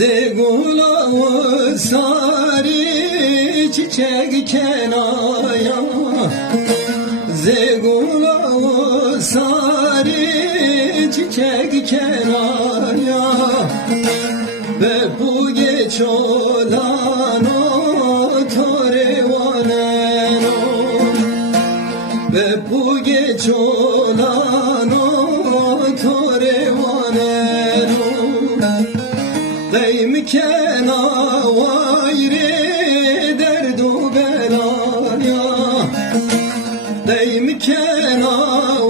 زگولا و ساری چیچک کنایا زگولا و ساری چیچک کنایا به بوی چولانو تورواننو به بوی چولانو تورواننو قیم کنا وایره درد و بلایا قیم کنا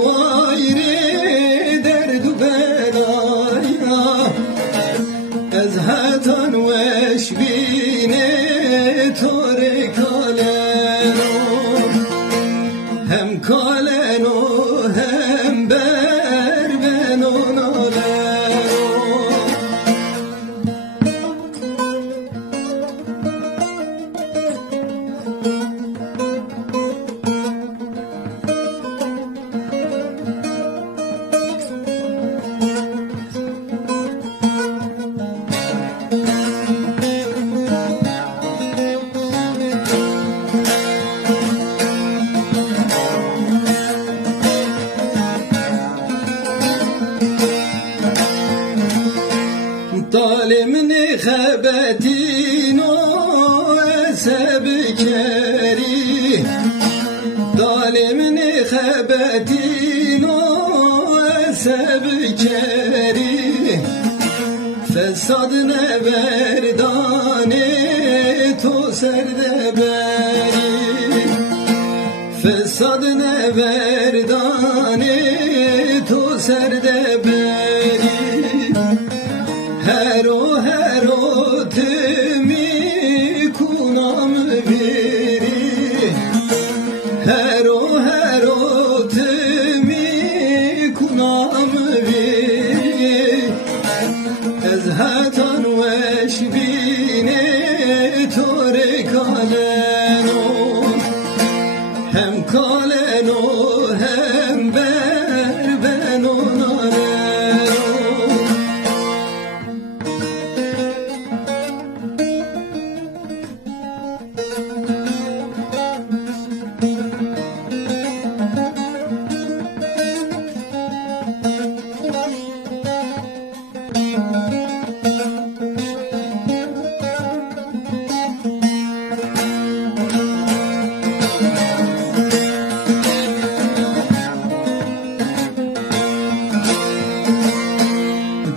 وایره درد و بلایا از هتان وش بینه تور کالنو هم کالنو هم بر بنو نالنو ظالم خبتینو سبکری ظالم خبتینو سبکری فساد نبردانه تو سرده بری فساد نبردانه تو سرده بری هرو هرو تمی کنم بیری هرو هرو تمی کنم بیری از هتان وش بینه تور کالنو هم کالنو هم بر بنو نالنو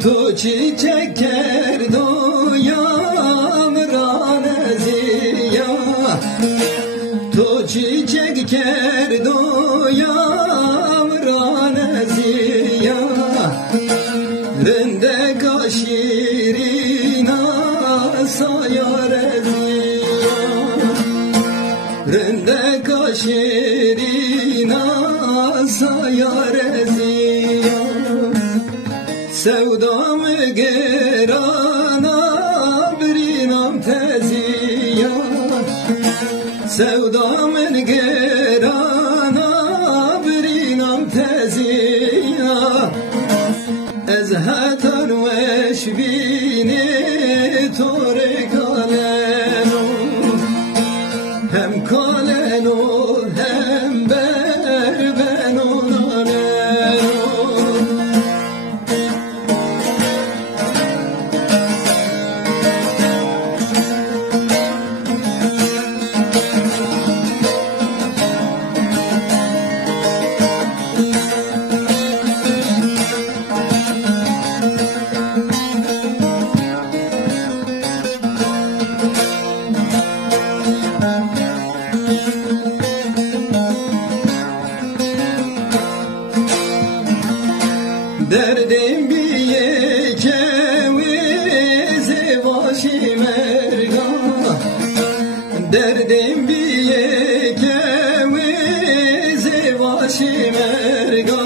تو چی کرد و یام ران زیا تو چی کرد و یام ران زیا رنده شیرینا سایار زیا رنده شیرینا سایار زیا سودام گرانا برینم تزیا سودام گرانا برینم تزیا از هتان وش بینه تور کالنو هم کالنو هم بر بنو نالنو دردم بیه که ویزه باشی مرگا دردم بیه که ویزه باشی مرگا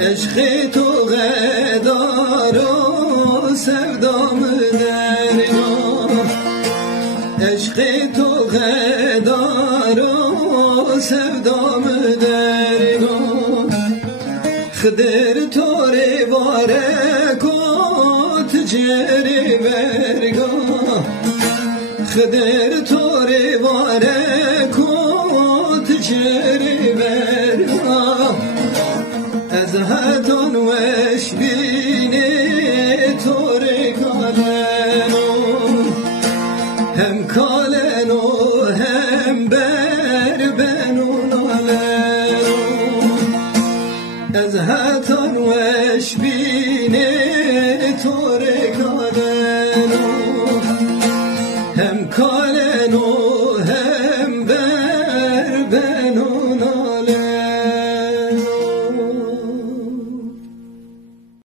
عشق تو غدار و سودام درگا عشق تو غدار و سودام درگا خدر توری باره کت جری برگا خدر توری واره کوت جری برگا از هتان وش بینی توری کالنو هم کالنو هم بربنو نالنو از هتان وش بینی توری کالنو